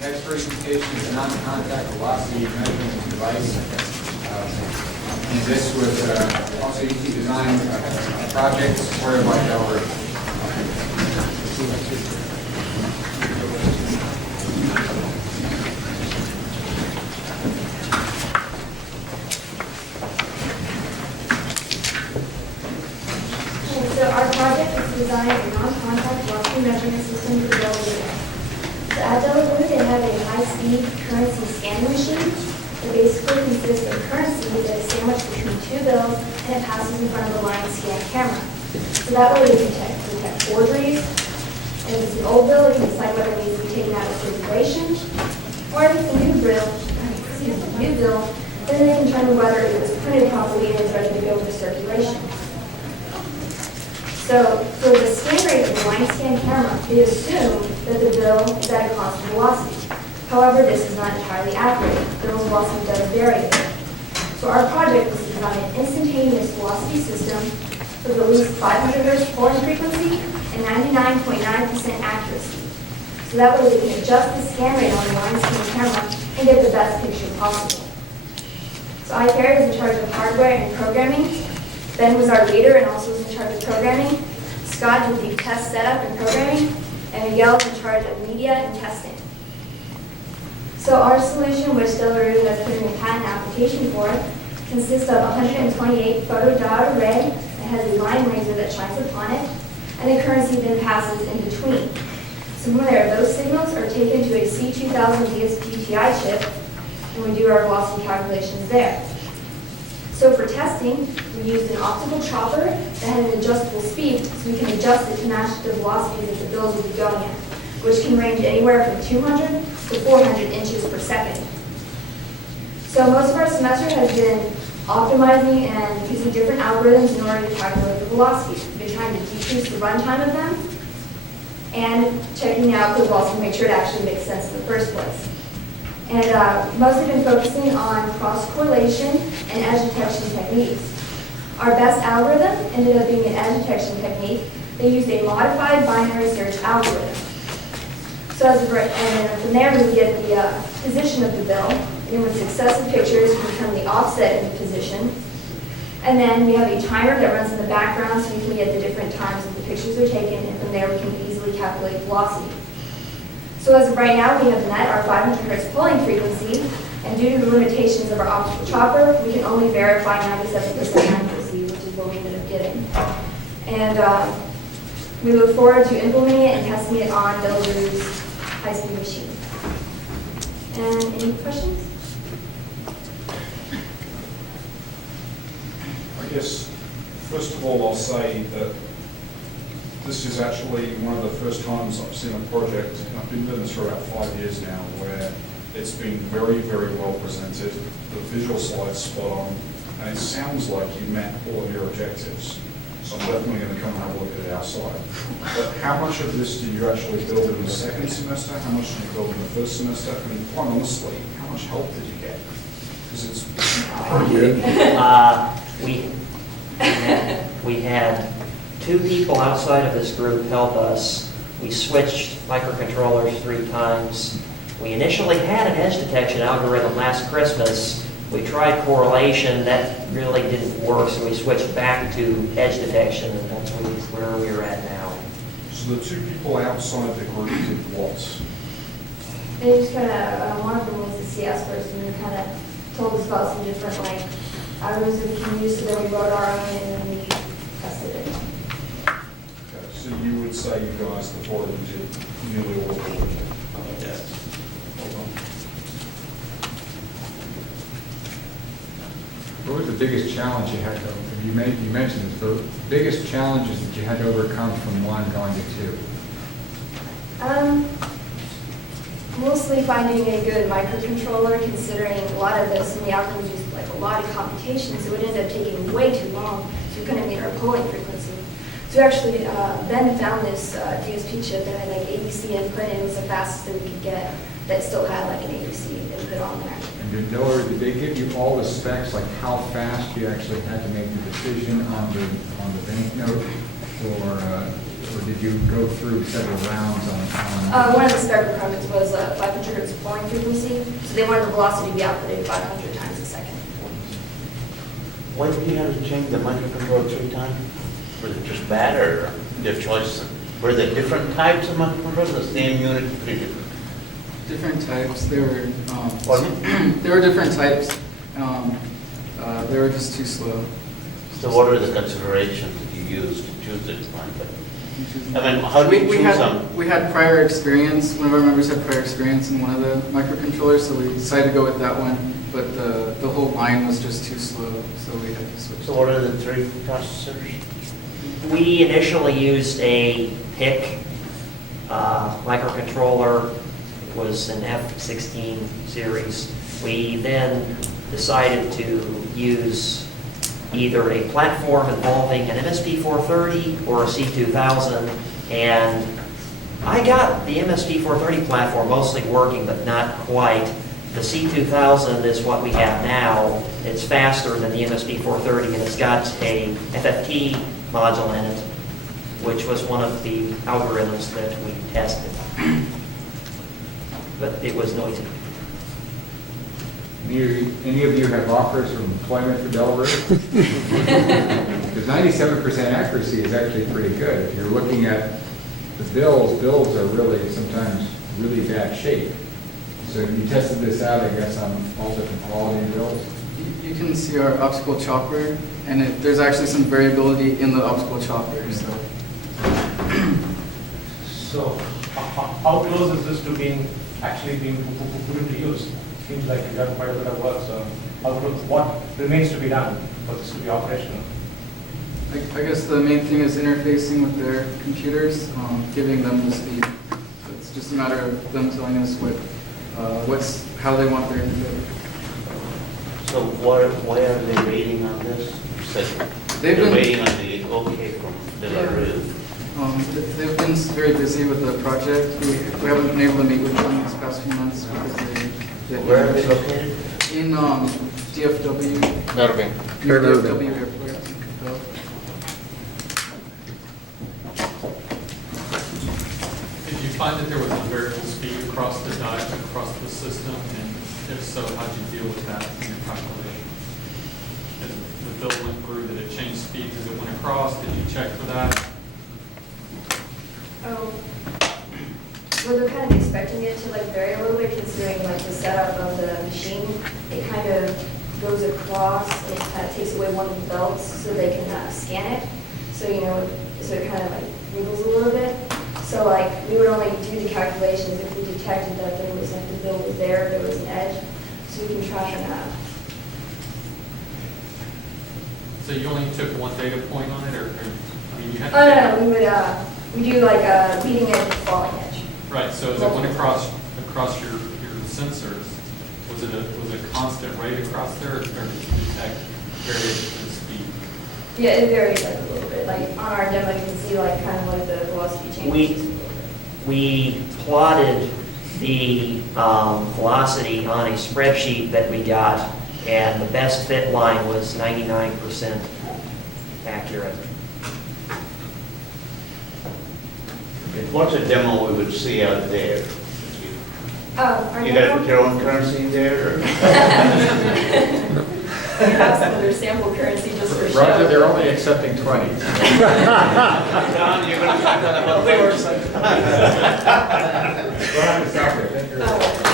Next presentation is a non-contact velocity measurement device. And this was also UT design project supported by Delaware. So our project is to design a non-contact velocity measurement system for Delaware. So at Delaware, they have a high-speed currency scanning machine that basically consists of currency that is sandwiched between two bills and it passes in front of a line scan camera. So that way they can detect forgeries. And if it's an old bill, they can decide whether it needs to be taken out of circulation. Or if it's a new bill, then they can determine whether it was printed properly and is ready to go for circulation. So for the scan rate of the line scan camera, they assume that the bill is at a constant velocity. However, this is not entirely accurate. The bill's velocity does vary a bit. So our project was to design an instantaneous velocity system with at least 500 Hz polling frequency and 99.9% accuracy. So that way we can adjust the scan rate on the line scan camera and get the best picture possible. So I Carrie was in charge of hardware and programming. Ben was our leader and also was in charge of programming. Scott did the test setup and programming. And Miguel was in charge of media and testing. So our solution, which Delaware has put in a patent application for, consists of 128 photodiode array that has a line laser that shines upon it, and the currency then passes in between. So from there, those signals are taken to a C2000 DSP-TI chip, and we do our velocity calculations there. So for testing, we used an optical chopper that had an adjustable speed, so we can adjust it to match the velocity that the bills will be going at, which can range anywhere from 200 to 400 inches per second. So most of our semester has been optimizing and using different algorithms in order to calculate the velocity. We've been trying to decrease the runtime of them and checking out the velocity to make sure it actually makes sense in the first place. And mostly been focusing on cross-correlation and edge detection techniques. Our best algorithm ended up being an edge detection technique. They used a modified binary search algorithm. So and from there we get the position of the bill, and then with successive pictures we determine the offset in the position. And then we have a timer that runs in the background so we can get the different times that the pictures are taken, and from there we can easily calculate velocity. So as of right now, we have met our 500 Hz polling frequency, and due to the limitations of our optical chopper, we can only verify 97% accuracy, which is what we ended up getting. And we look forward to implementing it and testing it on Delarue's high-speed machine. And any questions? I guess, first of all, I'll say that this is actually one of the first times I've seen a project, and I've been doing this for about 5 years now, where it's been very, very well presented. The visual slide's spot on, and it sounds like you met all of your objectives. So I'm definitely going to come and have a look at it outside. But how much of this did you actually build in the second semester? How much did you build in the first semester? I mean, quite honestly, how much help did you get? Because it's we had 2 people outside of this group help us. We switched microcontrollers 3 times. We initially had an edge detection algorithm last Christmas. We tried correlation, that really didn't work, so we switched back to edge detection, and that's where we're at now. So the 2 people outside the group did what? They just kind of, one of them was the CS person who kind of told us about some different algorithms that we can use, so then we wrote our own and then we tested it. Okay, so you would say you guys, the 4 of you, did nearly all of the work? Yes. Well done. What was the biggest challenge you had to overcome? You mentioned this, but the biggest challenges that you had to overcome from 1 going to 2? Mostly finding a good microcontroller, considering a lot of this in the algorithms use like a lot of computation, so it ended up taking way too long, so we couldn't meet our polling frequency. So actually, Ben found this DSP chip that had like ABC input, and it was the fastest that we could get that still had like an ABC input on there. And did they give you all the specs, like how fast you actually had to make the decision on the banknote, or or did you go through several rounds on? One of the spec requirements was 500 hertz of polling frequency, so they wanted the velocity to be outputted 500 times a second. Why did you have to change the microcontroller 3 times? Was it just bad or their choice? Were there different types of microcontrollers, the same unit, 3 different? Different types. There were Pardon? there were different types. They were just too slow. So what are the considerations that you used to choose this one? I mean, how do you we choose them? had prior experience. One of our members had prior experience in one of the microcontrollers, so we decided to go with that one. But the whole line was just too slow, so we had to switch. So what are the 3 processors? We initially used a PIC microcontroller. It was an F16 series. We then decided to use either a platform involving an MSP430 or a C2000, and I got the MSP430 platform mostly working, but not quite. The C2000 is what we have now. It's faster than the MSP430, and it's got a FFT module in it, which was one of the algorithms that we tested. But it was noisy. Any of you have offers from employment for Delaware? Because 97% accuracy is actually pretty good. If you're looking at the bills are really sometimes really bad shape. So you tested this out, I guess, on all different quality bills? You can see our optical chopper, and there's actually some variability in the optical chopper. So how close is this to being actually being put into use? Seems like you've done quite a bit of work, so how close, what remains to be done for this to be operational? I guess the main thing is interfacing with their computers, giving them the speed. So it's just a matter of them telling us how they want their interface. So why are they waiting on this? You said They've they're been- waiting on the okay from Delaware. They've been very busy with the project. We haven't been able to meet with them these past few months because Where are they located? in DFW. Irving. Near DFW Airport. Did you find that there was a variable speed across the across the system? And if so, how'd you deal with that in your calculation? As the bill went through, did it change speed as it went across? Did you check for that? Oh, well, they're kind of expecting it to vary a little bit considering the setup of the machine. It kind of goes across and it kind of takes away one of the belts so they can scan it. So, so it kind of wiggles a little bit. So we would only do the calculations if we detected that there was the bill was there was an edge. So we can try and So you only took one data point on it, or I mean, you had to oh take- no, we do a leading edge and falling edge. Right, so as it went across your sensors, was it a constant rate across there, or did you detect variation in speed? Yeah, it varies a little bit. On our demo, you can see kind of the velocity changes. We plotted the velocity on a spreadsheet that we got, and the best fit line was 99% accurate. What's a demo we would see out there? Our You gotta demo- put your own currency in there, or? We have some other sample currency just for show. Roger, they're only accepting 20s. John, you're gonna talk about the oversight. We'll have to stop there. Thank you.